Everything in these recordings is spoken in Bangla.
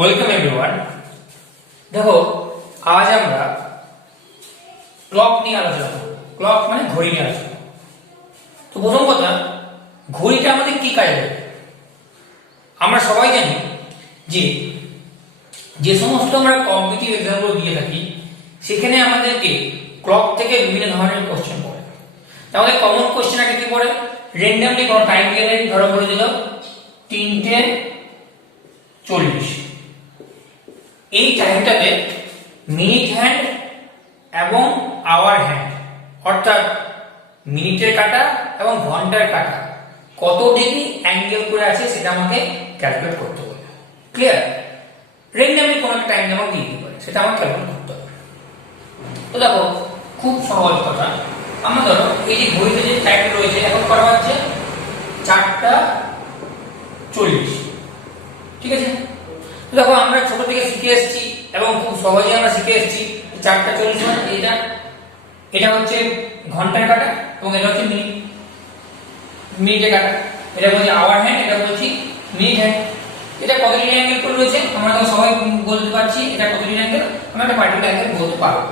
Welcome everyone. দেখো, আজ আমরা ক্লক নিয়ে আলোচনা করব। ক্লক মানে ঘড়ি নিয়ে আলোচনা। তো প্রথম কথা, ঘড়িটা আমাদের কি কাজে লাগে? আমরা সবাই জানি যে যে সমস্ত আমরা কম্পিটিটিভ এক্সামগুলো দিয়ে থাকি সেখানে আমাদেরকে ক্লক থেকে বিভিন্ন ধরনের কোশ্চেন পড়ে। আমাদের কমন কোশ্চেন আগে কি পড়ে? র্যান্ডমলি কোনো টাইম দিয়ে ধরো বলে দিল 3:40। এই টাইমটাতে মিনিট হ্যান্ড এবং আওয়ার হ্যান্ড অর্থাৎ মিনিটের কাঁটা এবং ঘন্টার কাঁটা কত ডিগ্রি অ্যাঙ্গেল করে আছে সেটা আমাকে ক্যালকুলেট করতে হবে। ক্লিয়ার? র্যান্ডমলি কোনো একটা টাইম আমাকে দিয়ে দিতে পারে, সেটা আমাকে ক্যালকুলেট করতে হবে। তো দেখো, খুব সহজ কথা। আমরা ধরো এই যে ঘড়িতে যে টাইম রয়েছে, এখন করা হচ্ছে 4:40। ঠিক আছে? তো দেখো, আমরা ছোট থেকে শিখে এসেছি এবং খুব সহজে আমরা শিখে এসেছি 4:40 মানে এটা হচ্ছে ঘন্টার কাঁটা এবং এটা হচ্ছে মিনিটের কাঁটা। এটা বলছি আওয়ার হ্যান্ড, এটা বলছি মিনিট হ্যান্ড। এটা কত ডিগ্রি অ্যাঙ্গেল করে রয়েছে আমরা তো সবাই বলতে পারছি এটা কত ডিগ্রি অ্যাঙ্গেল, আমরা একটা পার্টিকুলার অ্যাঙ্গেল বলতে পারবো।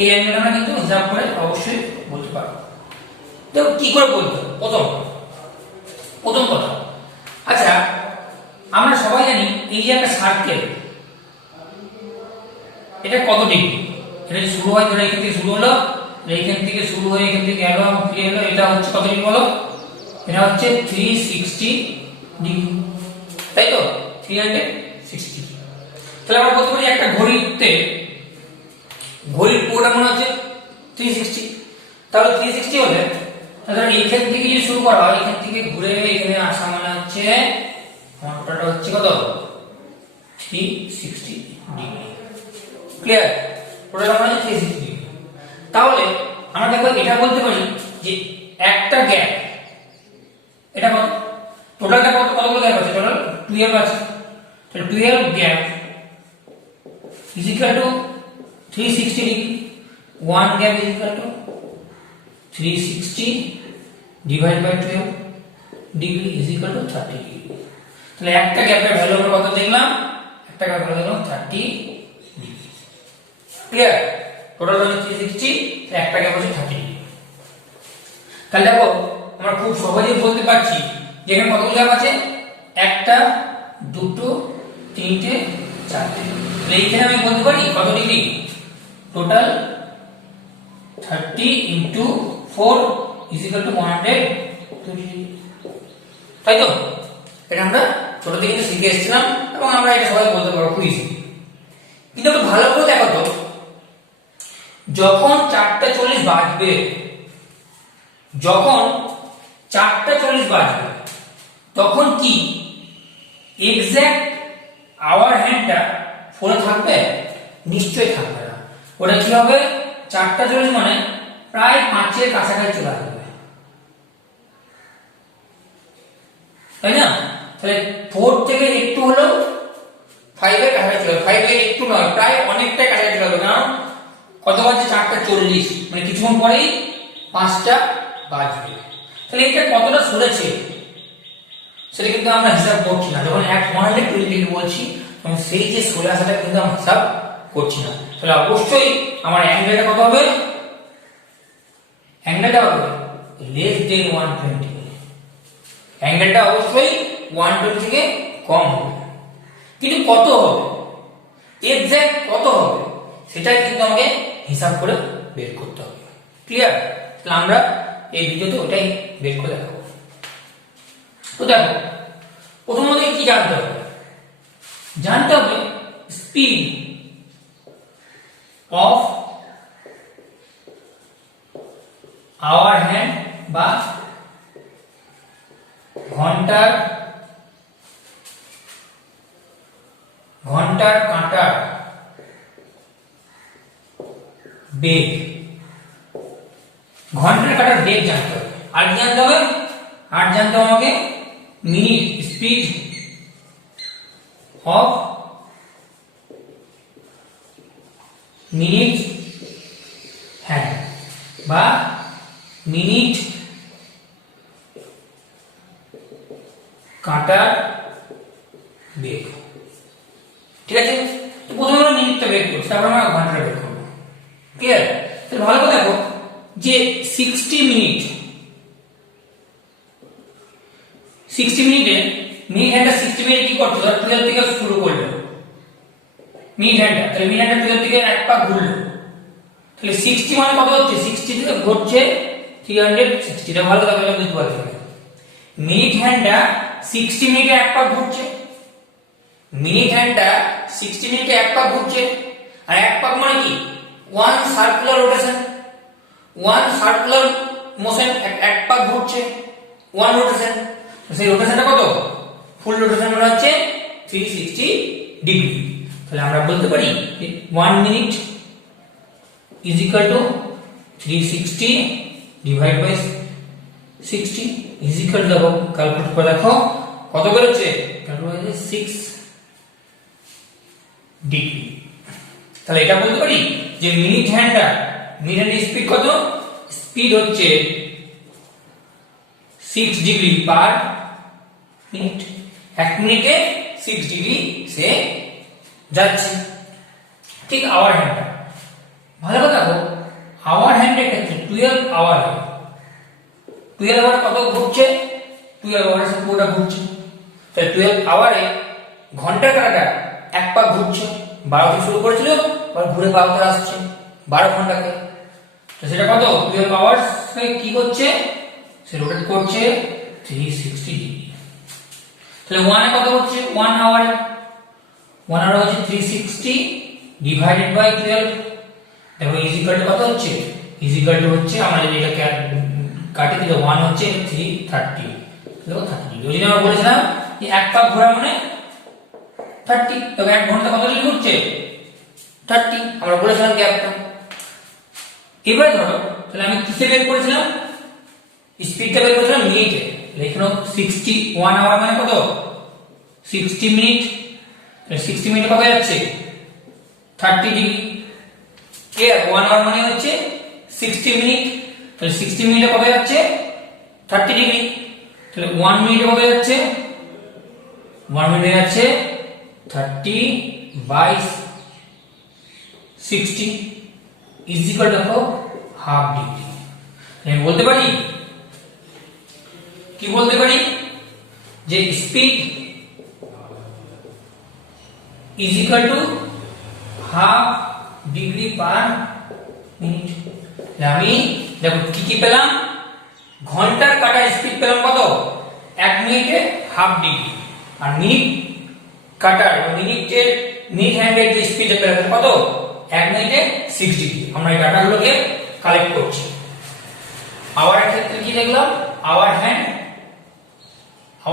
এই অ্যাঙ্গেল আমরা কিন্তু হিসাব করে অবশ্যই বলতে পারবো। তো কি করে বলতে হবে? প্রথম কথা, আচ্ছা আমরা সবাই জানি এই যে একটা সার্কেল, এটা কত ডিগ্রি? এটা শুরু হয় ধরো এখান থেকে শুরু হলো, এইখান থেকে শুরু হয়ে এখান থেকে গেল ফিরে এলো, এটা হচ্ছে কত ডিগ্রি বলো? এটা হচ্ছে 360 ডিগ্রি, তাই তো? 360। তাহলে আমরা বলতে পারি একটা ঘড়িতে ঘড়ির পুরোটা মনে হচ্ছে 360। তাহলে 360 হলে তাহলে এইখান থেকে যদি শুরু করা হয়, এখান থেকে ঘুরে এখানে আসা মানে হচ্ছে আমার টোটালটা হচ্ছে কত? 360 ডিগ্রি। ক্লিয়ার? টোটাল মানে 360 ডিগ্রি। তাহলে আমরা দেখো এটা বলতে পারি যে একটা গ্যাপ, এটা কত? টোটালটা কতগুলো গ্যাপ আছে? টোটাল 12 আছে। তাহলে 12 gap is equal to 360 degree. 1 gap is equal to 360 divided by 12 degree is equal to 30 degree. তাহলে একটা গ্যাপের ভ্যালু আমরা কত দেখলাম? একটা গ্যাপের ভ্যালু দেখলাম 30 ডিগ্রি। ক্লিয়ার? টোটাল হচ্ছে 360, একটা গ্যাপ হচ্ছে 30 ডিগ্রি। তাহলে দেখো, আমরা খুব সহজেই বলতে পারছি যে এখানে কতগুলো গ্যাপ আছে? একটা, দুটো, তিনটে, চারটে। তাহলে এইখানে আমি বলতে পারি কত degree? Total 30 into 4 is equal to 120 degree. তাই তো? এটা আমরা ছোট থেকে শিখে এসেছিলাম এবং আমরা এটা সবাই বলতে পারবো খুব ইজি। কিন্তু একটু ভালো করে দেখো তো, যখন 4:40 বাজবে, যখন 4:40 বাজবে তখন কি এক্সাক্ট আওয়ার হ্যান্ডটা ফোনে থাকবে? নিশ্চয়ই থাকবে না। ওটা কি হবে? 4:40 মানে প্রায় 5-এর কাছাকাছি চলে আসবে, তাই না? তাহলে 4 থেকে একটু হলো 5 এর কাছাকাছি চলে, 5 এর একটু নয়, প্রায় অনেকটাই কাছাকাছি চলে আসবে। কারণ কত বাজছে? 4:40 মানে কিছুক্ষণ পরেই 5টা বাজবে। তাহলে এটা কতটা সরেছে সেটা কিন্তু আমরা হিসাব করছি না। যখন 120 ডিগ্রি বলছি তখন সেই যে সরে আসাটা কিন্তু আমরা হিসাব করছি না। তাহলে অবশ্যই আমার অ্যাঙ্গেলটা কত হবে? অ্যাঙ্গেলটা হবে লেস দেন 120। অ্যাঙ্গেলটা অবশ্যই 120 থেকে কম হবে। কিন্তু কত হবে, এক্সাক্ট কত হবে, সেটাই কিন্তু আমাকে হিসাব করে বের করতে হবে। ক্লিয়ার? তাহলে আমরা এই ভিডিওতে ওটাই বের করে দেখাবো। তো দেখো, প্রথমত কি জানতে হবে? জানতে হবে স্পিড অফ আওয়ার হ্যান্ড বা ঘন্টার কাঁটার বেগ। ঘন্টার কাঁটার বেগ জানতে হবে। আর কি জানতে হবে? আর জানতে হবে আমাকে minute, speed of minute hand বা মিনিট কাঁটার বেগ। আছে? তো প্রথমে আমরা মিনিটটা বের করছি, তারপর আমরা ঘন্টাটা বের করবো। ক্লিয়ার? তাহলে ভালো করে দেখো যে 60 মিনিট, 60 মিনিটে মিনিট হ্যান্ডটা 60 মিনিট কি করছে? 12 থেকে শুরু করলো মিনিট হ্যান্ডটা, তাহলে মিনিট হ্যান্ডটা 12 থেকে এক পা ঘুরলো, তাহলে 60 মানে কত হচ্ছে? 60 থেকে ঘুরছে 360। এটা ভালো করে বুঝতে পারছো। মিনিট হ্যান্ডটা 60 মিনিটে এক পা ঘুরছে, মিনিট হ্যান্ডটা 60 মিনিটে এক পা ঘুরছে, আর এক পা মানে কি? One circular rotation, one circular motion, এক পা ঘুরছে, ওয়ান রোটেশন। সেই রোটেশনটা কত? ফুল রোটেশন মানে হচ্ছে 360 ডিগ্রি। তাহলে আমরা বলতে পারি 1 minute is equal to 360 divide by 60 is equal to, দেখো ক্যালকুলেট করে দেখো কত বেরোচ্ছে, ক্যালকুলেট করে 6 ডিগ্রি। তাহলে এটা বলতে পারি যে মিনিট হ্যান্ডটা, মিনিট হ্যান্ডের স্পিড কত? স্পিড হচ্ছে 6 ডিগ্রি পার মিনিট। 1 মিনিটে 6 ডিগ্রি সে যাচ্ছে। ঠিক আওয়ার হ্যান্ডটা ভালো করে দেখো, আওয়ার হ্যান্ডের ক্ষেত্রে 12 আওয়ার হবে, 12 আওয়ার কত ঘুরছে? 12 আওয়ার পুরোটা ঘুরছে, তাই 12 আওয়ারে ঘন্টা কাটাটা এক পা ঘুরছে, 12 থেকে শুরু করেছিল আর ঘুরে 12 আসছে, 12 ঘন্টাকে। তো সেটা কত? 12 আওয়ার্স কি করছে? সে রোটেট করছে 360 ডিগ্রি। তাহলে 1 এ কত হচ্ছে? 1 আওয়ারে 1 আওয়ার হচ্ছে 360 ডিভাইডেড বাই 12। দেখো ইজ ইকুয়াল টু কত হচ্ছে? ইজ ইকুয়াল টু হচ্ছে, আমরা যদি এটা কাটি দিলে 1 হচ্ছে 330। দেখো 30 ডিগ্রি। ওই জন্য আমরা বলেছিলাম যে এক পা ঘোরা মানে 30, তবে 1 ঘন্টা কত ডিগ্রি ঘুরছে? 30। আমরা বলেছিলাম গ্যাপটা। এবারে ধরো, তাহলে আমি কিসে বের করেছিলাম? স্পিডটা বের করেছিলাম মিনিটে। এখানে 61 আওয়ার মানে কত? 60 মিনিট। 60 মিনিটে কত যাচ্ছে? 30 ডিগ্রি। ক্লিয়ার? 1 আওয়ার মানে হচ্ছে 60 মিনিট, তাহলে 60 মিনিটে কত যাচ্ছে? 30 ডিগ্রি। তাহলে 1 মিনিটে কত যাচ্ছে? 1 মিনিটে যাচ্ছে 30 by 60 is equal to half degree. আমি বলতে পারি কি? বলতে পারি যে speed is equal to half degree per minute. আমি দেখো কি কি পেলাম? ঘন্টার কাটার স্পিড পেলাম কত? 1 মিনিটে হাফ ডিগ্রি, আর মিনিট কাটার মিনিটের মিনিট হ্যান্ডের যে স্পিড পেলাম কত? 1 মিনিটে 6 ডিগ্রি। আমরা এই ডাটাগুলোকে কালেক্ট করছি। আওয়ারের ক্ষেত্রে কি দেখলাম? আওয়ার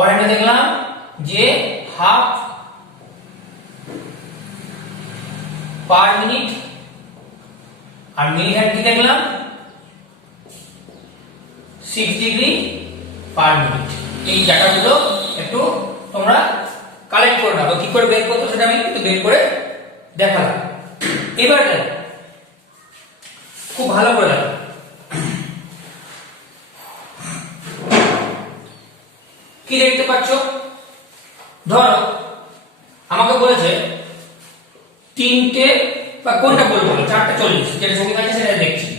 হ্যান্ডে দেখলাম যে হাফ পার মিনিট, আর মিনিট হ্যান্ড কি দেখলাম? 6 ডিগ্রি পার মিনিট। এই ডাটাগুলো একটু তোমরা কালেক্ট করে নাও। কি করে বের করতে সেটা আমি একটু বের করে দেখালাম। এবার খুব ভালো করে দেখো, কি দেখতে পাচ্ছ? ধরো আমাকে বলেছে 3টে বা কোনটা বলবো? 4:40, যেটা ছবি আছে সেটা দেখছি।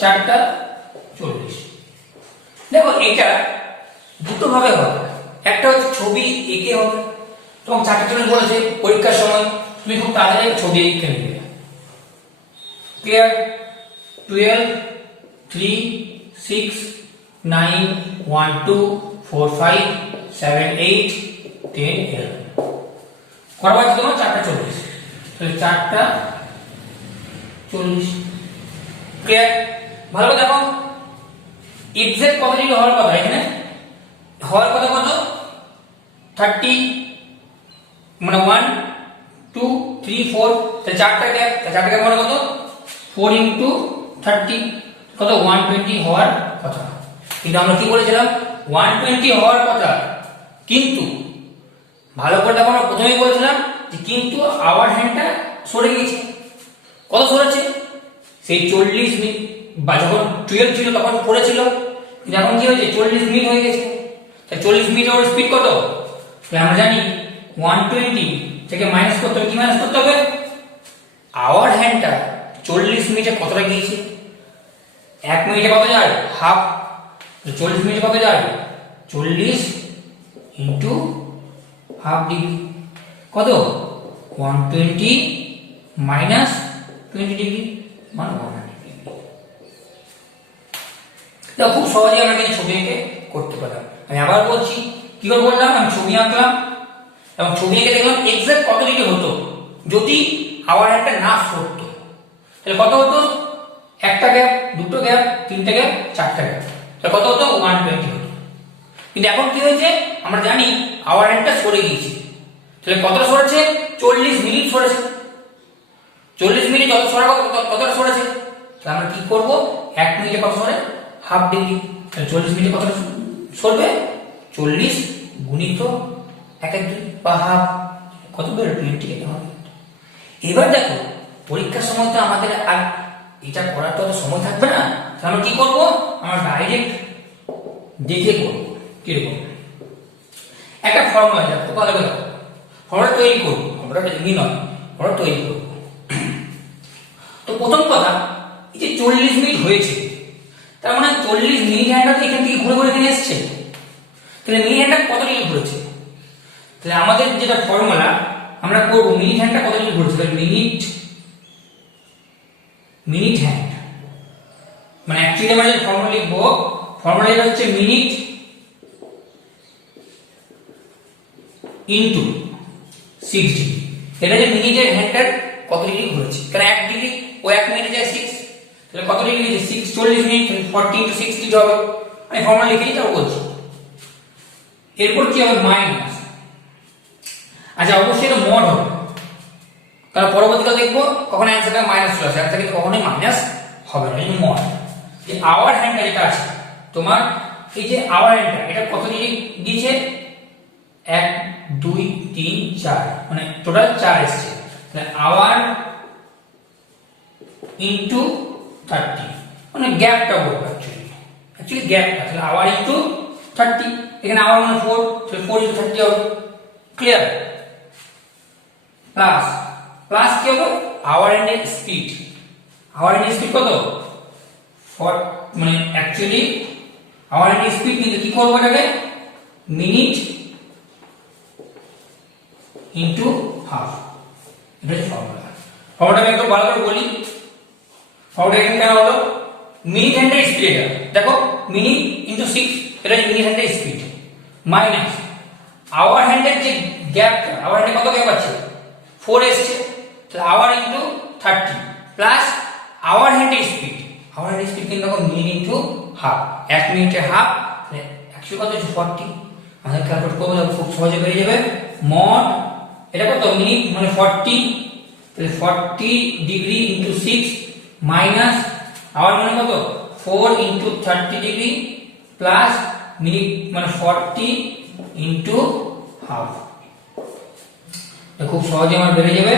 4:40। দেখো এটা দুটো ভাবে হবে। একটা হচ্ছে ছবি এঁকে হবে, তোমাকে 4:40 বলেছে, পরীক্ষার সময় তুমি খুব তাড়াতাড়ি ছবি এঁকে নেবে। ক্লিয়ার? 12, 3, 6, 9, 1, 2, 4, 5, 7, 8, 10, 11 করা হচ্ছে তোমার 4:40। তাহলে 4:40। ক্লিয়ার? ভালো করে দেখো, এক্সাক্ট কত ডিগ্রি হওয়ার কথা? এখানে হওয়ার কথা কত? 30, মানে 1, 2, 3, 4, তাহলে 4টা গ্যাপ, 4টা গ্যাপ মানে কত? 4 into 30 কত? 120 হওয়ার কথা। কিন্তু আমরা কি বলেছিলাম? 120 হওয়ার কথা, কিন্তু ভালো করে দেখো, আমরা প্রথমেই বলেছিলাম যে কিন্তু আওয়ার হ্যান্ডটা সরে গেছে। কত সরেছে? সেই 40 মিনিট, বা যখন 12 ছিল তখন পড়েছিল, কিন্তু এখন কি হয়েছে? 40 মিনিট হয়ে গেছে। তাই 40 মিনিটের স্পিড কত? আমরা জানি 120 থেকে মাইনাস করতে হবে, কি মাইনাস করতে হবে? আওয়ার হ্যান্ডটা 40 মিনিটে কতটা গিয়েছে? 1 মিনিটে কত যায়? হাফ। 40 মিনিটে কত যায়? 40 ইন্টু হাফ ডিগ্রি কত? 120 মাইনাস 20 ডিগ্রি মানে 100 ডিগ্রি। দেখো খুব সহজে আমরা কিন্তু ছবি এঁকে করতে পারলাম। আমি আবার বলছি কি করে বললাম, আমি ছবি আঁকলাম এবং ছবি এঁকে দেখলাম এক্সাক্ট কত ডিগ্রি হতো যদি আওয়ার হ্যান্ডটা না সরতো। তাহলে কত হতো? একটা গ্যাপ, দুটো গ্যাপ, তিনটে গ্যাপ, চারটা গ্যাপ, তাহলে কত হতো? 120 হতো। কিন্তু এখন কি হয়েছে আমরা জানি আওয়ার হ্যান্ডটা সরে গিয়েছে। তাহলে কতটা সরেছে? 40 মিনিট সরেছে। 40 মিনিট যত সরা কতটা সরেছে। তাহলে আমরা কি করব? 1 মিনিটে কত সরে? Half degree. তাহলে 40 মিনিটে কতটা সরবে? 40 গুণিত 1/2 বা হাফ, কত বের? 20 এটা হবে। এবার দেখো পরীক্ষার সময় তো আমাদের আর এটা করার তো সময় থাকবে না, তাহলে আমরা কি করব? আমরা ডাইরেক্ট দেখে করব। কিরকম? একটা ফর্মুলা আছে, খুব ভালো করে ফর্মুলা তৈরি করব। ফর্মুলাটা এমনি নয়, ফর্মুলা তৈরি করব। তো প্রথম কথা, এই যে 40 মিনিট হয়েছে, তার মানে 40 মিনিট হ্যান্ডটা তো এখান থেকে ঘুরে ঘুরে এখানে এসছে। তাহলে মিনিট হ্যান্ডটা কত ডিগ্রি ঘুরেছে? তাহলে আমাদের যেটা ফর্মুলা আমরা করব, মিনিট হ্যান্ডটা কত ডিগ্রি ঘুরেছে? তাহলে মিনিট হ্যান্ড মানে অ্যাকচুয়ালি আমরা যে ফর্মুলা লিখবো, ফর্মুলা এটা হচ্ছে মিনিট ইনটু 6 ডিগ্রি। এটা যে মিনিটের হ্যান্ডটার কত ডিগ্রি ঘুরেছে, কারণ 1 ডিগ্রি ও 1 মিনিটে যায় 6, তাহলে কত ডিগ্রি গেছে? 6 40 মিনিট 40 ইনটু 6 ডিগ্রি হবে। আমি ফর্মুলা লিখেই তাও বলছি। এরপর কি হবে? মাইনাস। আচ্ছা অবশ্যই এটা মড হবে, কারণ পরবর্তীকালে দেখবো কখন অ্যান্সারটা মাইনাস চলে আসে, অ্যান্সার কিন্তু কখনোই মাইনাস হবে না। এই মড যে আওয়ার হ্যান্ডটা যেটা আছে তোমার, এই যে আওয়ার হ্যান্ডটা এটা কত ডিগ্রি দিয়েছে? 1 2 3 4 মানে টোটাল 4 এসেছে। তাহলে আওয়ার ইনটু 30 মানে গ্যাপটা বলবো অ্যাকচুয়ালি গ্যাপটা। তাহলে আওয়ার ইনটু 30, এখানে আওয়ার মানে 4, তাহলে 4 ইনটু 30 হবে। ক্লিয়ার? প্লাস কি হবে? Hour hand speed. Hour hand speed কত? মানে অ্যাকচুয়ালি আওয়ার এন্ড স্পিড কিন্তু কি করবো এটাকে? Minute into half. এটা হচ্ছে ফর্মুলা। ফর্মুলাটাকে একটু ভালো করে বলি। ফর্মুলা এখানে কেন হলো? মিনিট হ্যান্ডের স্পিড এটা দেখো, মিনিট ইনটু 6, এটা হচ্ছে মিনিট হ্যান্ডের স্পিড, মাইনাস আওয়ার হ্যান্ডের যে গ্যাপটা, আওয়ার হ্যান্ডে কত গ্যাপ আছে? 4 এসছে, তাহলে আওয়ার ইনটু 30 প্লাস আওয়ার হ্যান্ডের স্পিড। আওয়ার হ্যান্ডের স্পিড কিন্তু দেখো মিনিট ইনটু হাফ, 1 মিনিটে হাফ, তাহলে 100 কত হচ্ছে? 40। আমাদের ক্যালকুলেট করবো, খুব সহজে বেরিয়ে যাবে। মড এটা কত? মিনিট মানে 40, তাহলে 40 ডিগ্রি ইনটু 6 মাইনাস আওয়ার মানে কত? 4 ইনটু 30 ডিগ্রি প্লাস মিনিট মানে 40 ইনটু হাফ। খুব সহজে আমার বেরিয়ে যাবে।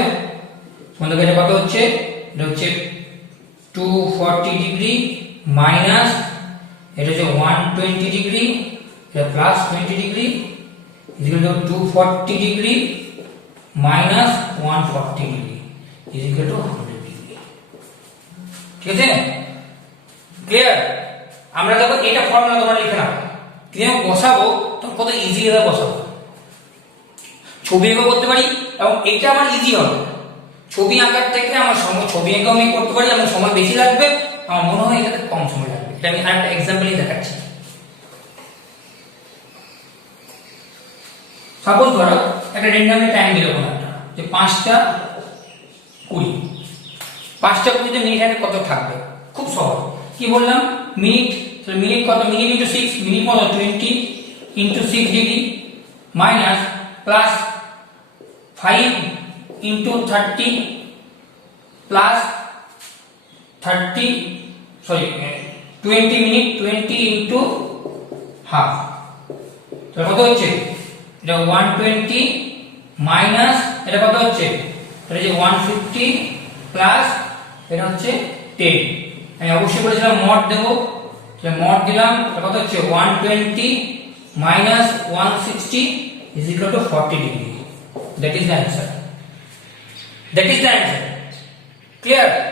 তোমাদের কাছে কত হচ্ছে? এটা হচ্ছে 240 ডিগ্রি মাইনাস এটা হচ্ছে 120 ডিগ্রি, এটা plus 20 degree, equal to 240 degree minus 140 degree equal to 100 degree. ঠিক আছে? ক্লিয়ার? আমরা দেখো এটা ফর্মুলা তোমরা লিখে নাও, কিভাবে বসাবো তখন কত ইজি ভাবে বসাবো। ছবি এঁকেও করতে পারি এবং এটা আমার ইজি হবে। ছবি আঁকার থেকে আমার সময়, ছবি এঁকেও আমি করতে পারি এবং সময় বেশি লাগবে, আমার মনে হয় এটাতে কম সময় লাগবে। এটা আমি আরেকটা এক্সাম্পলই দেখাচ্ছি। সাপোজ ধরো একটা র্যান্ডমলি টাইম দিল কোনো একটা, যে 5টা 20, 5টা 20 মিনিট হ্যান্ডে কত থাকবে? খুব সহজ। কি বললাম? মিনিট, তাহলে মিনিট কত? মিনিট ইনটু 6, মিনিট কত? 20 into 6 degree minus plus 5 into 30 plus 20 minute 20 into half, তাহলে কত হচ্ছে? এটা 120 মাইনাস এটা কত হচ্ছে? এটা যে 150 প্লাস এটা হচ্ছে 10। আমি অবশ্যই বলেছিলাম মড দেব, তাহলে মড দিলাম, এটা কত হচ্ছে? 120 minus 160 is equal two 40 degree. That is the answer. That is the answer. Clear?